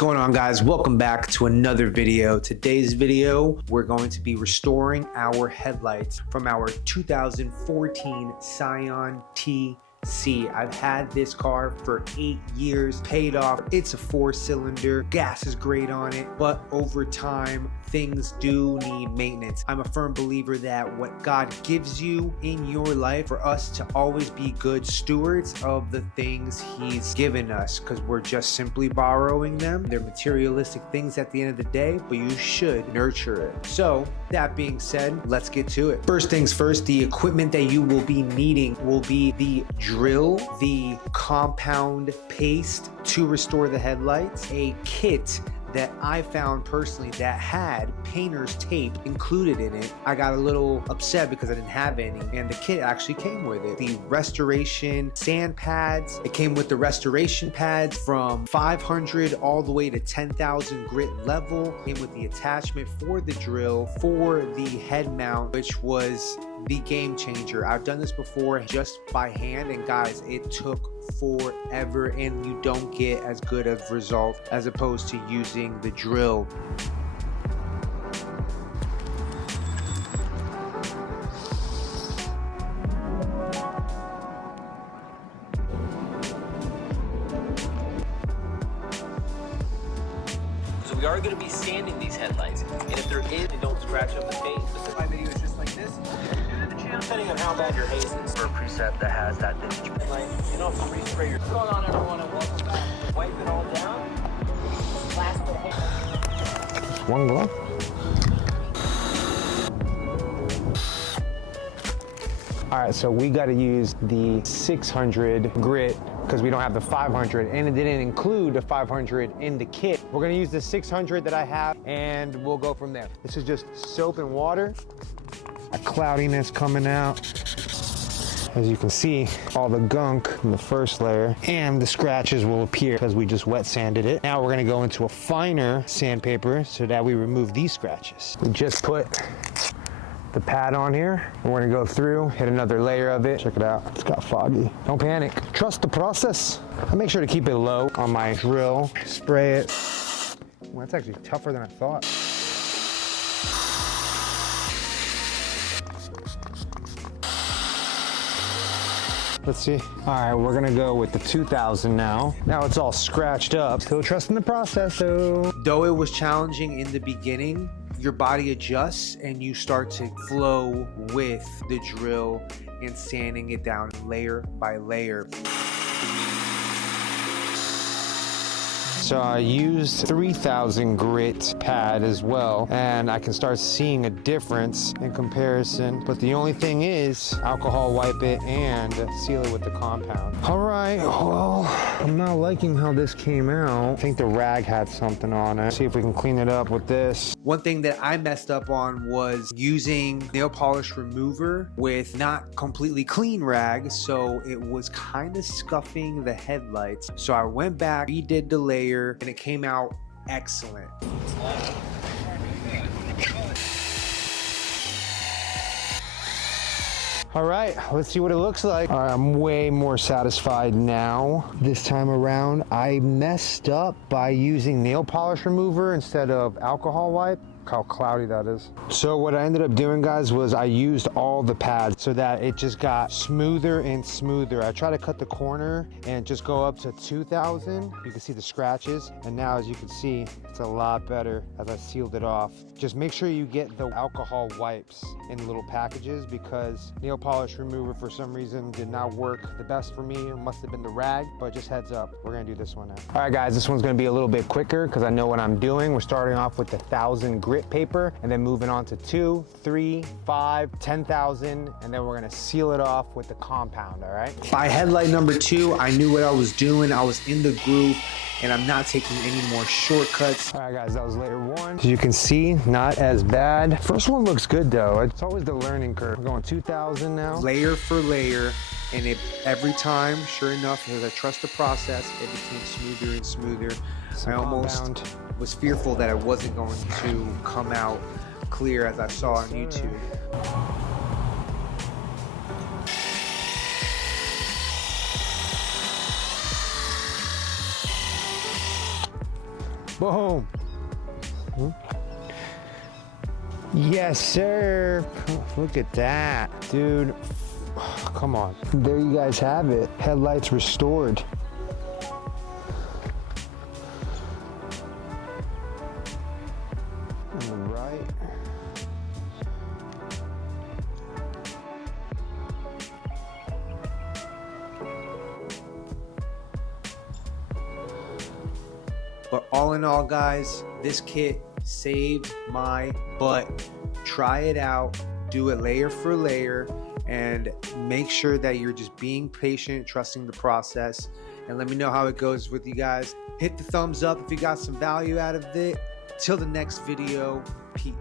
going on, guys? Welcome back to another video. Today's video, we're going to be restoring our headlights from our 2014 Scion TC. I've had this car for 8 years, paid off. It's a 4-cylinder, gas is great on it, but over time, things do need maintenance. I'm a firm believer that what God gives you in your life, for us to always be good stewards of the things He's given us, because we're just simply borrowing them. They're materialistic things at the end of the day, but you should nurture it. So that being said, let's get to it. First things first, the equipment that you will be needing will be the drill, the compound paste to restore the headlights, a kit that I found personally that had painter's tape included in it. I got a little upset because I didn't have any, and the kit actually came with it. The restoration sand pads, it came with the restoration pads from 500 all the way to 10,000 grit level. Came with the attachment for the drill, for the head mount, which was the game changer. I've done this before just by hand, and guys, it took forever, and you don't get as good of result as opposed to using the drill. So we are going to be sanding these headlights, and if there is, they don't scratch up the paint. So my video is just like this. Depending on how bad your haze is, for a preset that has that vintage headlight, you don't have to respray your. What's going on, everyone, and welcome back. Wipe it all down. Last bit of haze. One glove. All right, so we got to use the 600 grit because we don't have the 500, and it didn't include the 500 in the kit. We're gonna use the 600 that I have, and we'll go from there. This is just soap and water. A cloudiness coming out. As you can see, all the gunk in the first layer and the scratches will appear because we just wet sanded it. Now we're gonna go into a finer sandpaper so that we remove these scratches. We just put the pad on here. We're gonna go through, hit another layer of it. Check it out, it's got foggy. Don't panic, trust the process. I make sure to keep it low on my drill. Spray it. Well, that's actually tougher than I thought. Let's see. All right, we're gonna go with the 2000 now. Now it's all scratched up. Still trusting the process though. Though it was challenging in the beginning, your body adjusts and you start to flow with the drill and sanding it down layer by layer. So I used 3000 grit pad as well, and I can start seeing a difference in comparison. But the only thing is, alcohol wipe it and seal it with the compound. All right, well, I'm not liking how this came out. I think the rag had something on it. See if we can clean it up with this. One thing that I messed up on was using nail polish remover with not completely clean rag, so it was kind of scuffing the headlights. So I went back, redid the layer, and it came out excellent. All right, let's see what it looks like. All right, I'm way more satisfied now. This time around, I messed up by using nail polish remover instead of alcohol wipe. Look how cloudy that is. So what I ended up doing, guys, was I used all the pads so that it just got smoother and smoother. I tried to cut the corner and just go up to 2000. You can see the scratches, and now as you can see, it's a lot better as I sealed it off. Just make sure you get the alcohol wipes in little packages, because nail polish remover for some reason did not work the best for me. It must have been the rag, but just heads up, we're gonna do this one now. All right, guys, this one's gonna be a little bit quicker because I know what I'm doing. We're starting off with the 1000 grit paper and then moving on to 2, 3, 5, 10,000, and then we're gonna seal it off with the compound. All right, by headlight number 2, I knew what I was doing. I was in the groove, and I'm not taking any more shortcuts. All right, guys, that was layer 1. As you can see, not as bad. First one looks good though. It's always the learning curve. We're going 2000 now. Layer for layer, and every time, sure enough, as I trust the process, it became smoother and smoother. I almost was fearful that it wasn't going to come out clear as I saw on YouTube. Boom. Yes, sir. Look at that, dude. Come on. There you guys have it. Headlights restored. On the right. But all in all, guys, this kit saved my butt. Try it out, do it layer for layer, and make sure that you're just being patient, trusting the process. And let me know how it goes with you guys. Hit the thumbs up if you got some value out of it. Till the next video, peace.